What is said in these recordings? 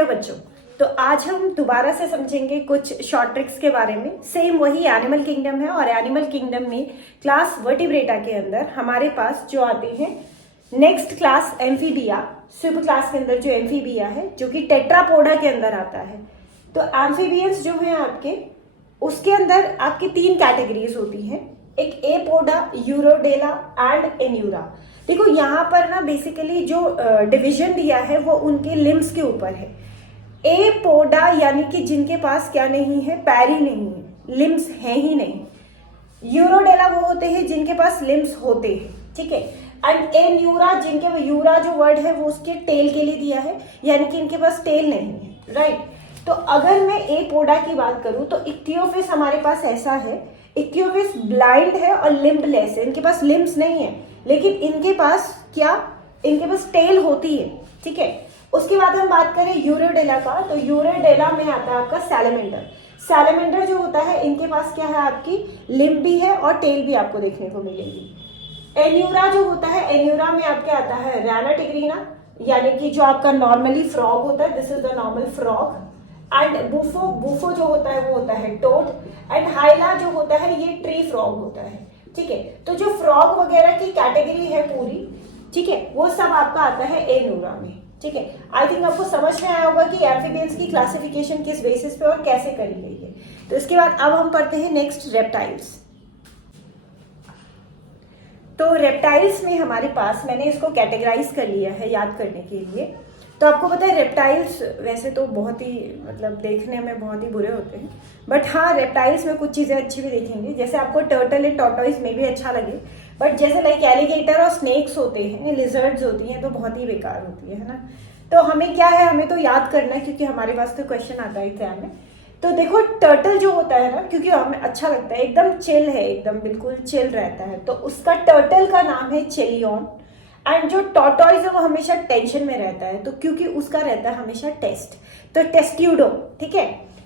Hello बच्चों, तो आज हम दोबारा से समझेंगे कुछ शॉर्ट ट्रिक्स के बारे में। सेम वही एनिमल किंगडम है और एनिमल किंगडम में क्लास वर्टिब्रेटा के अंदर हमारे पास जो आते हैं नेक्स्ट क्लास एम्फीबिया, सब क्लास के अंदर जो एम्फीबिया है जो कि टेट्रापोडा के अंदर आता है। तो एम्फीबियंस जो है आपके, उसके अंदर आपकी तीन कैटेगरीज होती हैं, एक एपोडा, यूरोडेला एंड एन्यूरा। देखो यहाँ पर ना बेसिकली जो डिवीजन दिया है वो उनके लिम्स के ऊपर है। एपोडा यानी कि जिनके पास क्या नहीं है, पैर ही नहीं है, लिम्स है ही नहीं। यूरोडेला वो होते हैं जिनके पास लिम्स होते हैं, ठीक है। एंड एन्यूरा, जिनके यूरा जो वर्ड है वो उसके टेल के लिए दिया है, यानी कि इनके पास टेल नहीं है, राइट। तो अगर मैं एपोडा की बात करूं तो इक्थियोफिस हमारे पास ऐसा है, इक्थियोफिस ब्लाइंड है और लिम्बलेस है, इनके पास लिम्स नहीं है, लेकिन इनके पास क्या, इनके पास टेल होती है, ठीक है। उसके बाद हम बात करें यूरोडेला का, तो यूरोडेला में आता है आपका सैलेमेंडर। सैलेमेंडर जो होता है इनके पास क्या है, आपकी लिम्ब भी है और टेल भी आपको देखने को मिलेगी। एन्यूरा जो होता है, एन्यूरा में आपके आता है रैना टिग्रीना, यानी कि जो आपका नॉर्मली फ्रॉग होता है, this is the normal frog. And bufo, bufo जो होता है वो होता है टोड। एंड हाइला जो होता है ये ट्री फ्रॉग होता है, ठीक है। तो जो फ्रॉग वगैरह की कैटेगरी है पूरी, ठीक है, वो सब आपका आता है एन्यूरा में, ठीक है। आई थिंक आपको समझ में आया होगा कि एम्फीबियंस की क्लासिफिकेशन किस बेसिस पे और कैसे करी गई है। तो इसके बाद अब हम पढ़ते हैं नेक्स्ट रेप्टाइल्स। तो रेप्टाइल्स में हमारे पास, मैंने इसको कैटेगराइज कर लिया है याद करने के लिए। तो आपको पता है रेप्टाइल्स वैसे तो बहुत ही मतलब देखने में बहुत ही बुरे होते हैं, बट हाँ रेप्टाइल्स में कुछ चीज़ें अच्छी भी देखेंगे। जैसे आपको टर्टल एंड टॉर्टोइस में भी अच्छा लगे, बट जैसे लाइक एलिगेटर और स्नेक्स होते हैं, लिजर्ड्स होती हैं, तो बहुत ही बेकार होती है ना। तो हमें क्या है, हमें तो याद करना है क्योंकि हमारे पास तो क्वेश्चन आता है एग्जाम में। तो देखो टर्टल जो होता है ना, क्योंकि हमें अच्छा लगता है, एकदम चिल है, एकदम बिल्कुल चिल रहता है, तो उसका टर्टल का नाम है चेलियन। एंड जो टॉर्टोइज है वो हमेशा टेंशन में रहता है, तो क्योंकि उसका रहता है हमेशा टेस्ट, तो टेस्ट्यूडो, ठीक है।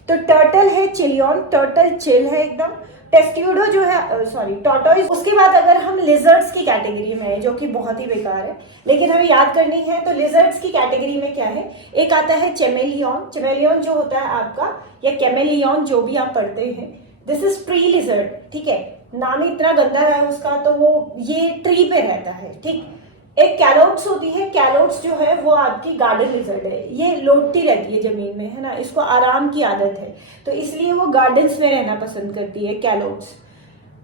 तो टर्टल है चिलियन, टर्टल चिल है एकदम। टेस्ट्यूडो जो है, सॉरी टॉर्टोइज। उसके बाद अगर हम लिजर्ड्स की कैटेगरी में है, जो कि बहुत ही बेकार है लेकिन हमें याद करनी है, तो लिजर्ड्स की कैटेगरी में क्या है, एक आता है चेमेलियन। चेमेलियन जो होता है आपका, या कैमेलियन जो भी आप पढ़ते हैं, दिस इज ट्री लिजर्ड, ठीक है। नाम ही इतना गंदा है उसका, तो वो ये ट्री पे रहता है, ठीक। एक कैलोट्स होती है, कैलोट्स जो है वो आपकी गार्डन लिजर्ड है, ये लौटती रहती है जमीन में, है ना, इसको आराम की आदत है, तो इसलिए वो गार्डन्स में रहना पसंद करती है कैलोट्स।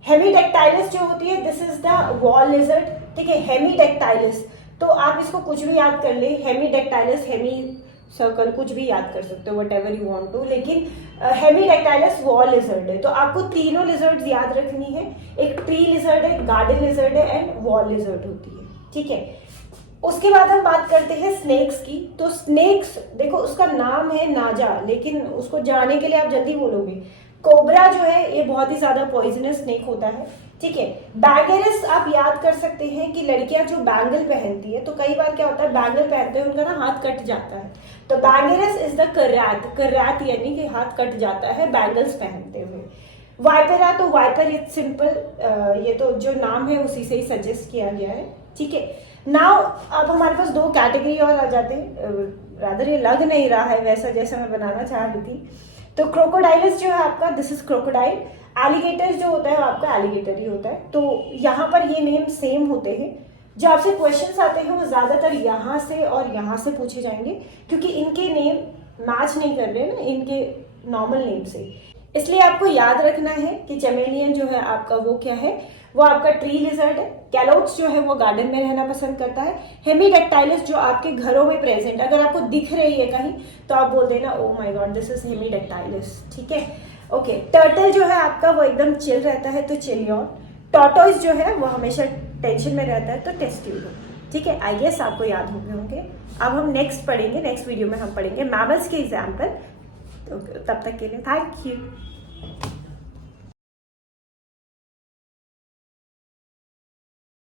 हेमीडेक्टाइलस जो होती है, this is the wall lizard, ठीक है, हेमीडेक्टाइलस। तो आप इसको कुछ भी याद कर ले, हेमीडेक्टाइलस, हेमी सर्कल, कुछ भी याद कर सकते हो, whatever you want to, लेकिन हेमीडेक्टाइलस वॉल लिजर्ड है। तो आपको तीनों लिजर्ड याद रखनी है, एक ट्री लिजर्ड है, गार्डन लिजर्ड है एंड वॉल लिजर्ड होती है, ठीक है। उसके बाद हम बात करते हैं स्नेक्स की। तो स्नेक्स देखो उसका नाम है नाजा, लेकिन उसको जाने के लिए आप जल्दी बोलोगे। कोबरा जो है ये बहुत ही ज्यादा पॉइजनस स्नेक होता है, ठीक है। बैंगेरस आप याद कर सकते हैं कि लड़कियां जो बैंगल पहनती है, तो कई बार क्या होता है बैंगल पहनते हैं उनका ना हाथ कट जाता है, तो बैंगेरस इज द करैत, करैत यानी कि हाथ कट जाता है बैंगल्स पहनते हुए। वाइपेरा, तो वाइपर इज सिंपल, ये तो जो नाम है उसी से ही सजेस्ट किया गया है, ठीक है। नाउ अब हमारे पास दो कैटेगरी और आ जाते हैं, रादर ये लग नहीं रहा है वैसा जैसा मैं बनाना चाह रही थी। तो क्रोकोडाइलस जो है आपका, दिस इज क्रोकोडाइल। एलिगेटर जो होता है आपका एलिगेटर ही होता है। तो यहाँ पर ये नेम सेम होते हैं। जो आपसे क्वेश्चंस आते हैं वो ज्यादातर यहाँ से और यहाँ से पूछे जाएंगे, क्योंकि इनके नेम मैच नहीं कर रहे ना इनके नॉर्मल नेम से, इसलिए आपको याद रखना है कि चेमेलियन जो है आपका वो क्या है, वो आपका ट्री लिजर्ड है। कैलोट्स जो है वो गार्डन में रहना पसंद करता है। हेमीडेक्टाइलस जो आपके घरों में प्रेजेंट, अगर आपको दिख रही है कहीं तो आप बोल देना oh my God this is Hemidactylus, ठीक है, ओके। टर्टल जो है आपका वो एकदम चिल रहता है, तो चिलियन। टॉर्टोइस जो है वो हमेशा टेंशन में रहता है, तो टेस्ट्यूडो, ठीक है। आई गेस आपको याद हो गए होंगे। अब हम नेक्स्ट पढ़ेंगे, नेक्स्ट वीडियो में हम पढ़ेंगे मैमल्स के एग्जाम्पल। तो तब तक के लिए थैंक यू।